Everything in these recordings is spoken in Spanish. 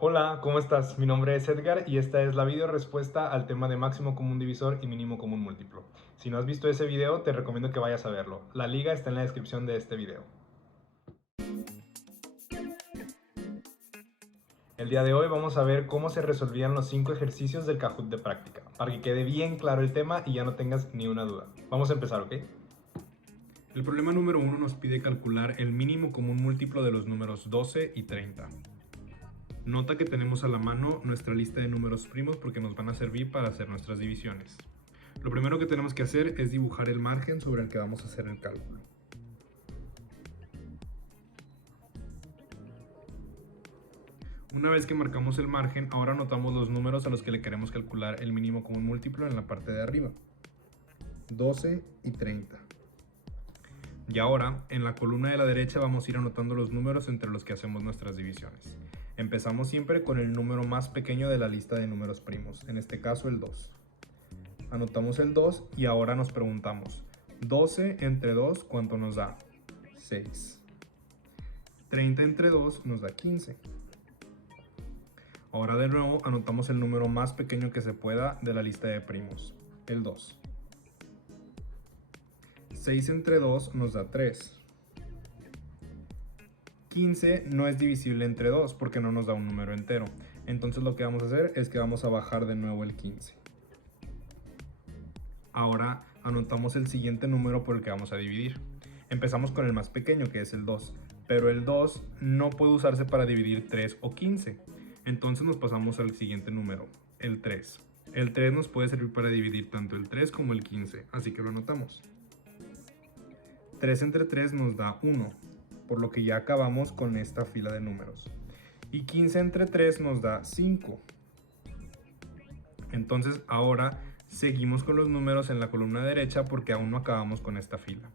Hola, ¿cómo estás? Mi nombre es Edgar y esta es la video respuesta al tema de máximo común divisor y mínimo común múltiplo. Si no has visto ese video, te recomiendo que vayas a verlo. La liga está en la descripción de este video. El día de hoy vamos a ver cómo se resolvían los 5 ejercicios del Kahoot de práctica, para que quede bien claro el tema y ya no tengas ni una duda. Vamos a empezar, ¿ok? El problema número 1 nos pide calcular el mínimo común múltiplo de los números 12 y 30. Nota que tenemos a la mano nuestra lista de números primos porque nos van a servir para hacer nuestras divisiones. Lo primero que tenemos que hacer es dibujar el margen sobre el que vamos a hacer el cálculo. Una vez que marcamos el margen, ahora anotamos los números a los que le queremos calcular el mínimo común múltiplo en la parte de arriba. 12 y 30. Y ahora, en la columna de la derecha vamos a ir anotando los números entre los que hacemos nuestras divisiones. Empezamos siempre con el número más pequeño de la lista de números primos, en este caso el 2. Anotamos el 2 y ahora nos preguntamos, 12 entre 2, ¿cuánto nos da? 6. 30 entre 2 nos da 15. Ahora de nuevo anotamos el número más pequeño que se pueda de la lista de primos, el 2. 6 entre 2 nos da 3. 15 no es divisible entre 2 porque no nos da un número entero. Entonces lo que vamos a hacer es que vamos a bajar de nuevo el 15. Ahora anotamos el siguiente número por el que vamos a dividir. Empezamos con el más pequeño, que es el 2, pero el 2 no puede usarse para dividir 3 o 15. Entonces nos pasamos al siguiente número, el 3. El 3 nos puede servir para dividir tanto el 3 como el 15, así que lo anotamos. 3 entre 3 nos da 1, por lo que ya acabamos con esta fila de números. Y 15 entre 3 nos da 5. Entonces ahora seguimos con los números en la columna derecha porque aún no acabamos con esta fila.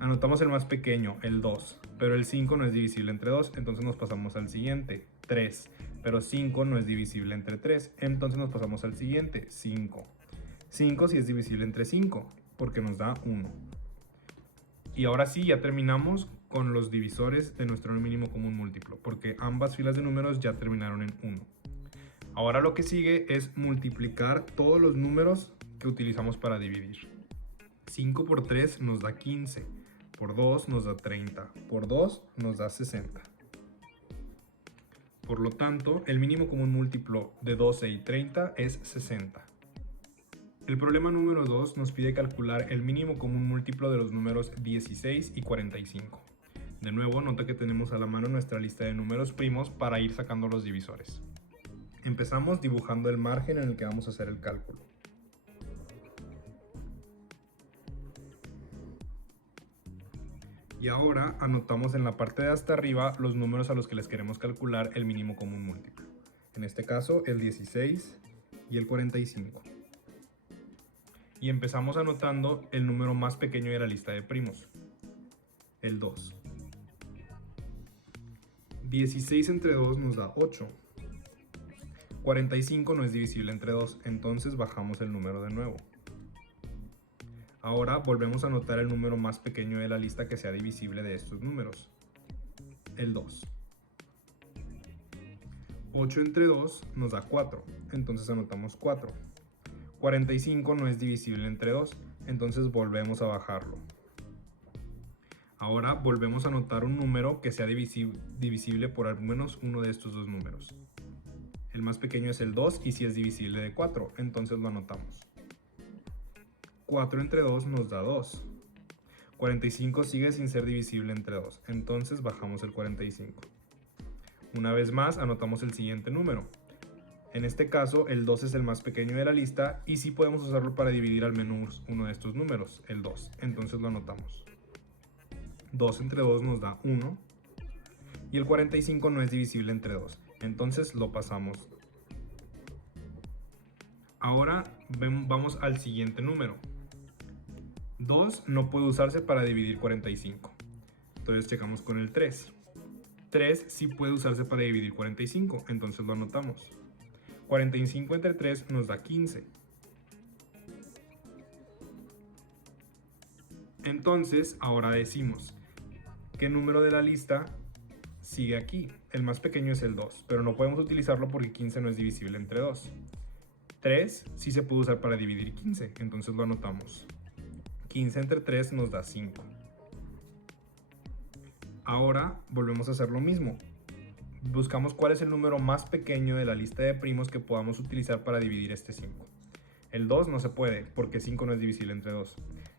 Anotamos el más pequeño, el 2, pero el 5 no es divisible entre 2, entonces nos pasamos al siguiente, 3, pero 5 no es divisible entre 3, entonces nos pasamos al siguiente, 5. 5 sí es divisible entre 5, porque nos da 1. Y ahora sí, ya terminamos con los divisores de nuestro mínimo común múltiplo, porque ambas filas de números ya terminaron en 1. Ahora lo que sigue es multiplicar todos los números que utilizamos para dividir. 5 por 3 nos da 15, por 2 nos da 30, por 2 nos da 60. Por lo tanto, el mínimo común múltiplo de 12 y 30 es 60. El problema número 2 nos pide calcular el mínimo común múltiplo de los números 16 y 45. De nuevo, nota que tenemos a la mano nuestra lista de números primos para ir sacando los divisores. Empezamos dibujando el margen en el que vamos a hacer el cálculo. Y ahora anotamos en la parte de hasta arriba los números a los que les queremos calcular el mínimo común múltiplo. En este caso el 16 y el 45. Y empezamos anotando el número más pequeño de la lista de primos, el 2. 16 entre 2 nos da 8. 45 no es divisible entre 2, entonces bajamos el número de nuevo. Ahora volvemos a anotar el número más pequeño de la lista que sea divisible de estos números, el 2. 8 entre 2 nos da 4, entonces anotamos 4. 45 no es divisible entre 2, entonces volvemos a bajarlo. Ahora volvemos a anotar un número que sea divisible por al menos uno de estos dos números. El más pequeño es el 2 y si es divisible de 4, entonces lo anotamos. 4 entre 2 nos da 2. 45 sigue sin ser divisible entre 2, entonces bajamos el 45. Una vez más anotamos el siguiente número. En este caso el 2 es el más pequeño de la lista y sí podemos usarlo para dividir al menos uno de estos números, el 2, entonces lo anotamos. 2 entre 2 nos da 1 y el 45 no es divisible entre 2, entonces lo pasamos. Ahora vamos al siguiente número. 2 no puede usarse para dividir 45, entonces checamos con el 3. 3 sí puede usarse para dividir 45, entonces lo anotamos. 45 entre 3 nos da 15. Entonces ahora decimos, ¿qué número de la lista sigue aquí? el más pequeño es el 2, pero no podemos utilizarlo porque 15 no es divisible entre 2. 3 sí se puede usar para dividir 15, entonces lo anotamos. 15 entre 3 nos da 5. Ahora volvemos a hacer lo mismo. Buscamos cuál es el número más pequeño de la lista de primos que podamos utilizar para dividir este 5. El 2 no se puede porque 5 no es divisible entre 2.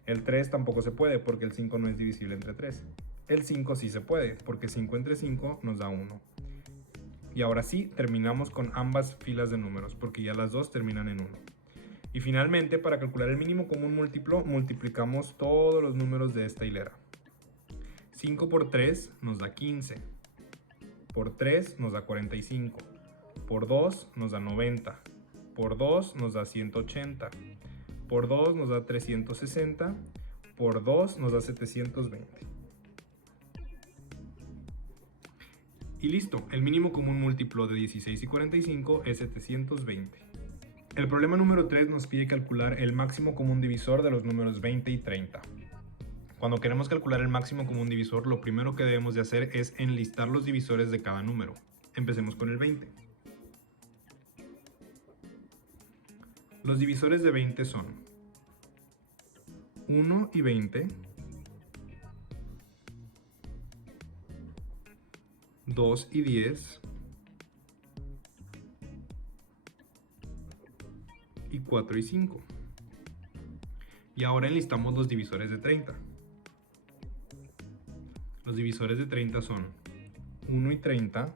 El 3 tampoco se puede porque el 5 no es divisible entre 3. El 5 sí se puede porque 5 entre 5 nos da 1. Y ahora sí, terminamos con ambas filas de números porque ya las dos terminan en 1. Y finalmente, para calcular el mínimo común múltiplo, multiplicamos todos los números de esta hilera. 5 por 3 nos da 15. Por 3 nos da 45. Por 2 nos da 90. Por 2 nos da 180. Por 2 nos da 360. Por 2 nos da 720. Y listo, el mínimo común múltiplo de 16 y 45 es 720. El problema número 3 nos pide calcular el máximo común divisor de los números 20 y 30. Cuando queremos calcular el máximo común divisor, lo primero que debemos de hacer es enlistar los divisores de cada número. Empecemos con el 20. Los divisores de 20 son 1 y 20, 2 y 10, y 4 y 5. Y ahora enlistamos los divisores de 30. Los divisores de 30 son 1 y 30,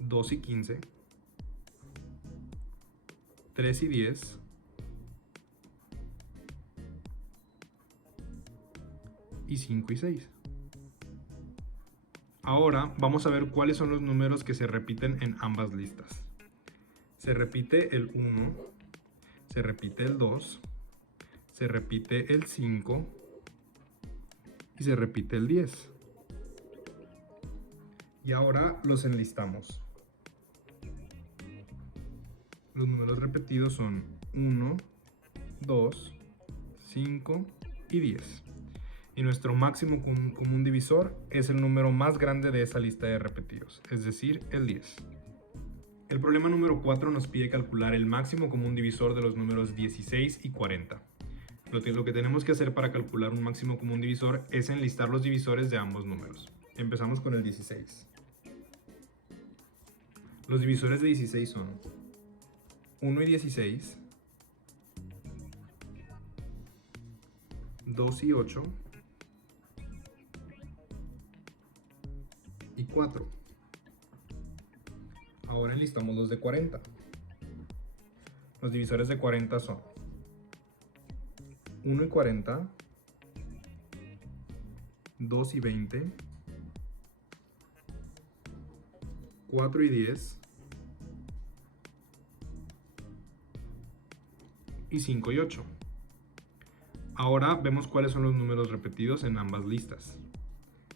2 y 15, 3 y 10, y 5 y 6. Ahora vamos a ver cuáles son los números que se repiten en ambas listas. Se repite el 1, se repite el 2, se repite el 5 y se repite el 10. Y ahora los enlistamos. Los números repetidos son 1, 2, 5 y 10. Y nuestro máximo común divisor es el número más grande de esa lista de repetidos, es decir, el 10. El problema número 4 nos pide calcular el máximo común divisor de los números 16 y 40. Lo que tenemos que hacer para calcular un máximo común divisor es enlistar los divisores de ambos números. Empezamos con el 16. Los divisores de 16 son 1 y 16, 2 y 8, y 4. Ahora enlistamos los de 40. Los divisores de 40 son 1 y 40, 2 y 20, 4 y 10, y 5 y 8. Ahora vemos cuáles son los números repetidos en ambas listas.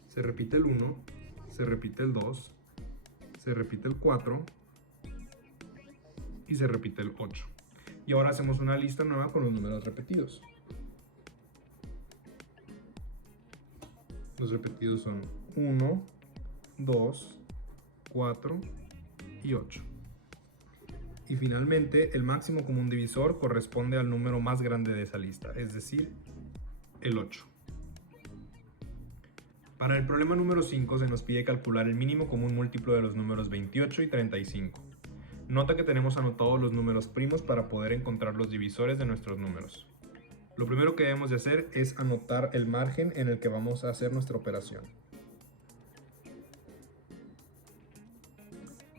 Se repite el 1, se repite el 2, se repite el 4 y se repite el 8. Y ahora hacemos una lista nueva con los números repetidos. Los repetidos son 1, 2, 4 y 8. Y finalmente, el máximo común divisor corresponde al número más grande de esa lista, es decir, el 8. Para el problema número 5 se nos pide calcular el mínimo común múltiplo de los números 28 y 35. Nota que tenemos anotados los números primos para poder encontrar los divisores de nuestros números. Lo primero que debemos de hacer es anotar el margen en el que vamos a hacer nuestra operación.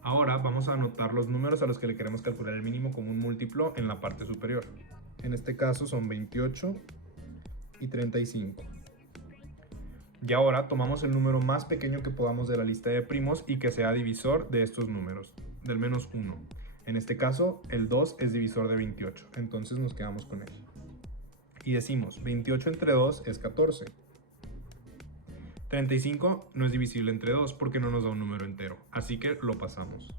Ahora vamos a anotar los números a los que le queremos calcular el mínimo común múltiplo en la parte superior. En este caso son 28 y 35. Y ahora tomamos el número más pequeño que podamos de la lista de primos y que sea divisor de estos números, del menos 1. En este caso, el 2 es divisor de 28, entonces nos quedamos con él. Y decimos, 28 entre 2 es 14. 35 no es divisible entre 2 porque no nos da un número entero, así que lo pasamos.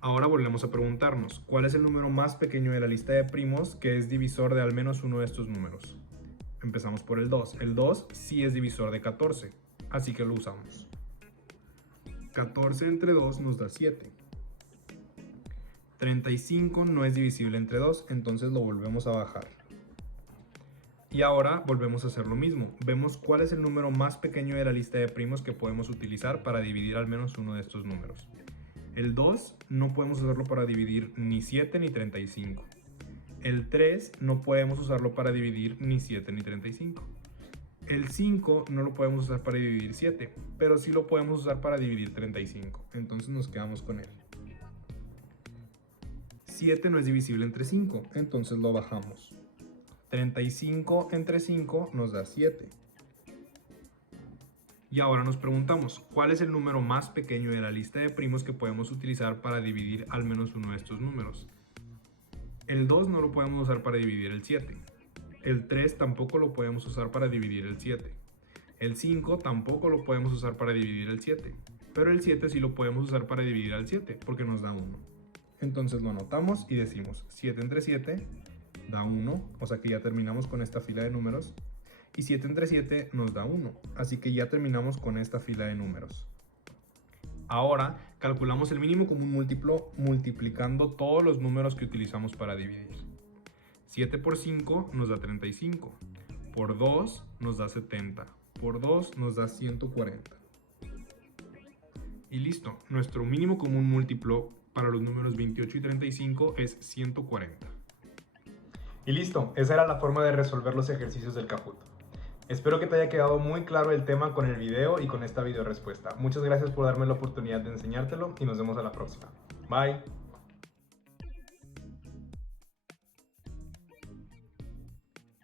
Ahora volvemos a preguntarnos, ¿cuál es el número más pequeño de la lista de primos que es divisor de al menos uno de estos números? Empezamos por el 2. El 2 sí es divisor de 14, así que lo usamos. 14 entre 2 nos da 7. 35 no es divisible entre 2, entonces lo volvemos a bajar. Y ahora volvemos a hacer lo mismo. Vemos cuál es el número más pequeño de la lista de primos que podemos utilizar para dividir al menos uno de estos números. El 2 no podemos usarlo para dividir ni 7 ni 35. El 3 no podemos usarlo para dividir ni 7 ni 35. El 5 no lo podemos usar para dividir 7, pero sí lo podemos usar para dividir 35. Entonces nos quedamos con él. 7 no es divisible entre 5, entonces lo bajamos. 35 entre 5 nos da 7. Y ahora nos preguntamos, ¿cuál es el número más pequeño de la lista de primos que podemos utilizar para dividir al menos uno de estos números? El 2 no lo podemos usar para dividir el 7. El 3 tampoco lo podemos usar para dividir el 7. El 5 tampoco lo podemos usar para dividir el 7. Pero el 7 sí lo podemos usar para dividir al 7, porque nos da 1. Entonces lo anotamos y decimos 7 entre 7 da 1, o sea que ya terminamos con esta fila de números. Y 7 entre 7 nos da 1, así que ya terminamos con esta fila de números. Ahora calculamos el mínimo común múltiplo multiplicando todos los números que utilizamos para dividir. 7 por 5 nos da 35, por 2 nos da 70, por 2 nos da 140. Y listo, nuestro mínimo común múltiplo para los números 28 y 35 es 140. Y listo, esa era la forma de resolver los ejercicios del Kahoot. Espero que te haya quedado muy claro el tema con el video y con esta video respuesta. Muchas gracias por darme la oportunidad de enseñártelo y nos vemos a la próxima. Bye.